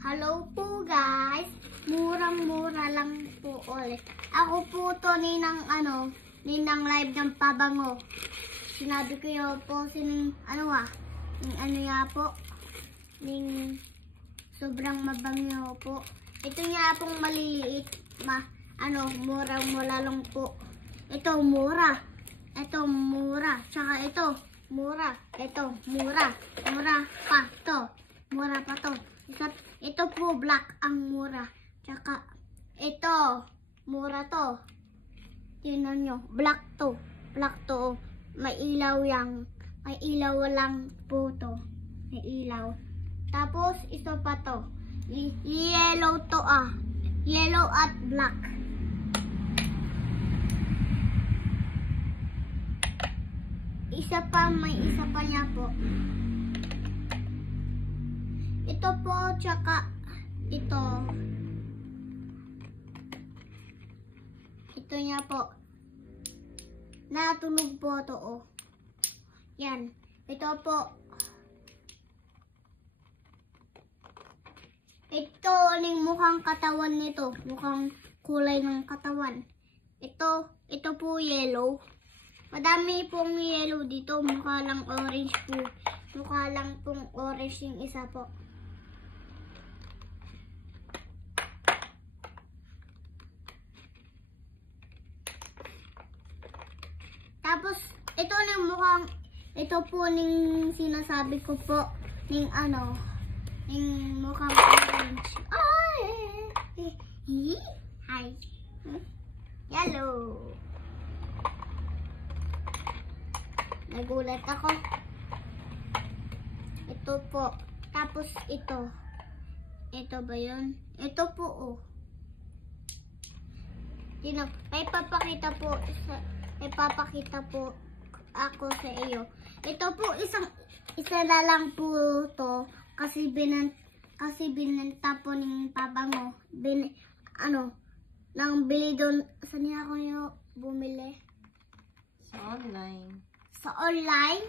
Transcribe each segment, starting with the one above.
Hello po guys, murang-mura lang po ulit. Ako po to ninang live ng pabango. Sinabi ko yun po ning sobrang mabango po. Ito nga pong maliliit, murang-mura lang po. Ito mura, tsaka ito mura, mura pa to. Ito po black ang mura. Tsaka ito mura to. Tingnan nyo, black to. May ilaw lang po to. May ilaw. Tapos ito pa to. Yellow to Yellow at black. May isa pa niya po. Ito po, tsaka ito. Ito niya po. Natunog po ito, Yan. Ito po. Ito, yung mukhang katawan nito. Mukhang kulay ng katawan. Ito po yellow. Madami pong yellow dito. Mukha lang orange po. Mukha lang pong orange yung isa po. Tapos, ito po ning sinasabi ko po, ning mukhang orange. Hi. Yellow. Nagulat ako. Ito po. Tapos ito. Ito ba yun? Ito po, May papakita po ako sa iyo. Ito po isa na lang po to kasi binenta po ng pabango. Nang bili doon. Saan niya ako yung bumili? Sa online. Sa online?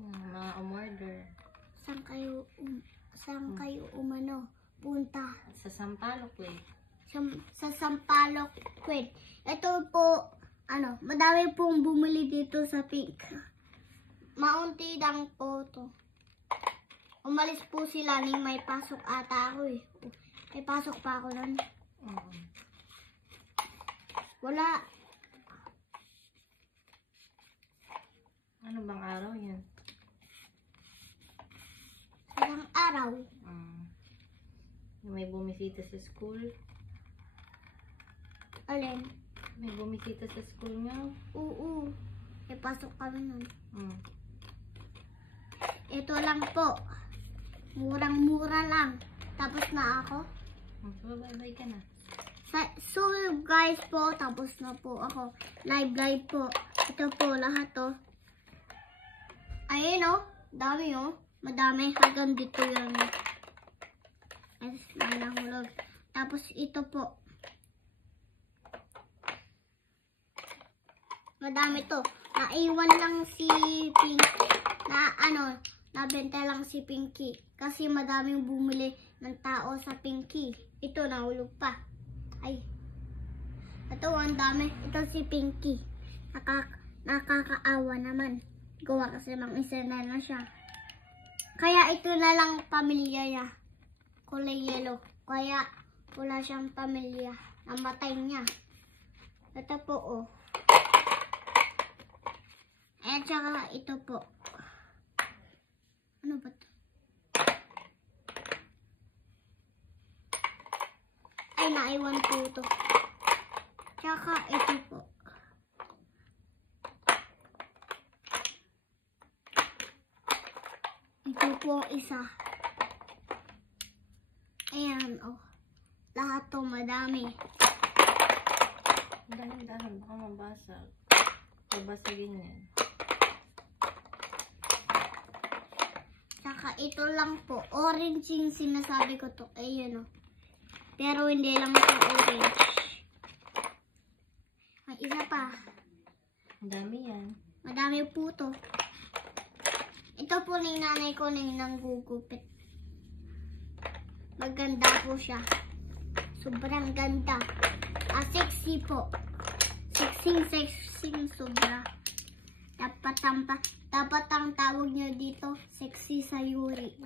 Mga umorder. Saan kayo punta? Sa Sampaloc, Sa Sampaloc, Ito po, madami pong bumili dito sa pink. Maunti lang po to. Umalis po sila ning may pasok ata ako May pasok pa ako nun. Wala. Ano bang araw yan? Ilang araw. May bumisita sa school. Alin? May bumisita sa school nga. Oo. May pasok kami nun. Ito lang po. Murang-mura lang. Tapos na ako. So, bye-bye ka na. So guys po, tapos na po ako. Live po. Ito po lahat Ayun dami Madami hanggang dito yan. Ay, nahulog. Tapos ito po. Madami to. Naiwan lang si Pinky. Nabenta lang si Pinky. Kasi madaming bumili ng tao sa Pinky. Ito, nahulog pa. Ay. Ito, ang dami. Ito si Pinky. Nakakaawa naman. Gawa kasi isa na siya. Kaya ito na lang pamilya niya. Kulay yellow. Kaya wala siyang pamilya. Namatay niya. Ito po, At saka ito po. Ano ba ito? Ay, naiwan po ito. Tsaka ito po. Ito po isa. Ayan, lahat to madami. Dahan-dahan, baka mabasag. Babasagin yan. Saka ito lang po. Orange yung sinasabi ko to. Ayun Pero hindi lang ito orange. May isa pa. Madami yan. Madami po to. Ito po ng nanay ko na nanggugupit. Maganda po siya. Sobrang ganda. Sexy po. Sexy sobra. Dapat ang tawag niyo dito, sexy sayuri.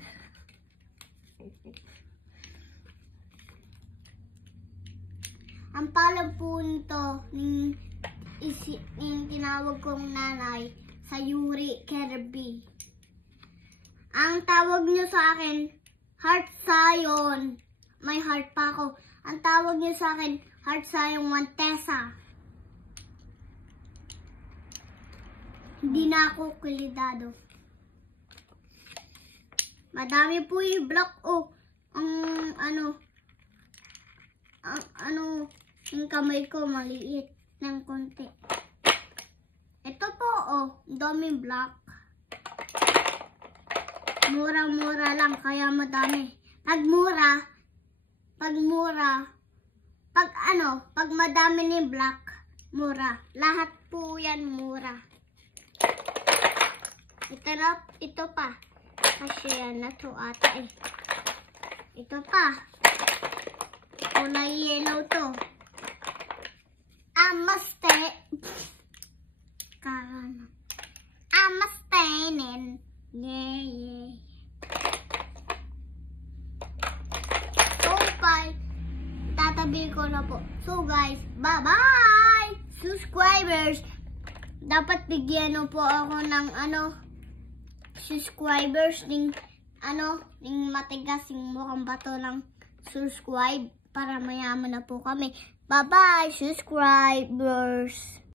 Ang palad po nito, yung tinawag kong nanay, sayuri Kirby. Ang tawag niyo sa akin, Heart Sayon. May heart pa ako. Ang tawag niyo sa akin, Heart Sayon Montesa. Hindi na ako kulidado. Madami po yung block. Yung kamay ko maliit ng konti. Ito po, daming block. Mura-mura lang, kaya madami. Pag madami ni block, mura. Lahat po yan mura. Ito pa. Kasi yan na to ata eh. Ito pa. Kulay yellow to. Amastainin. Yeah. Okay. Tatabi ko na po. So guys, bye-bye! Subscribers! Dapat bigyan po ako ng subscribers ding matigas yung mukhang bato ng subscribe para mayaman na po kami. Bye-bye, subscribers!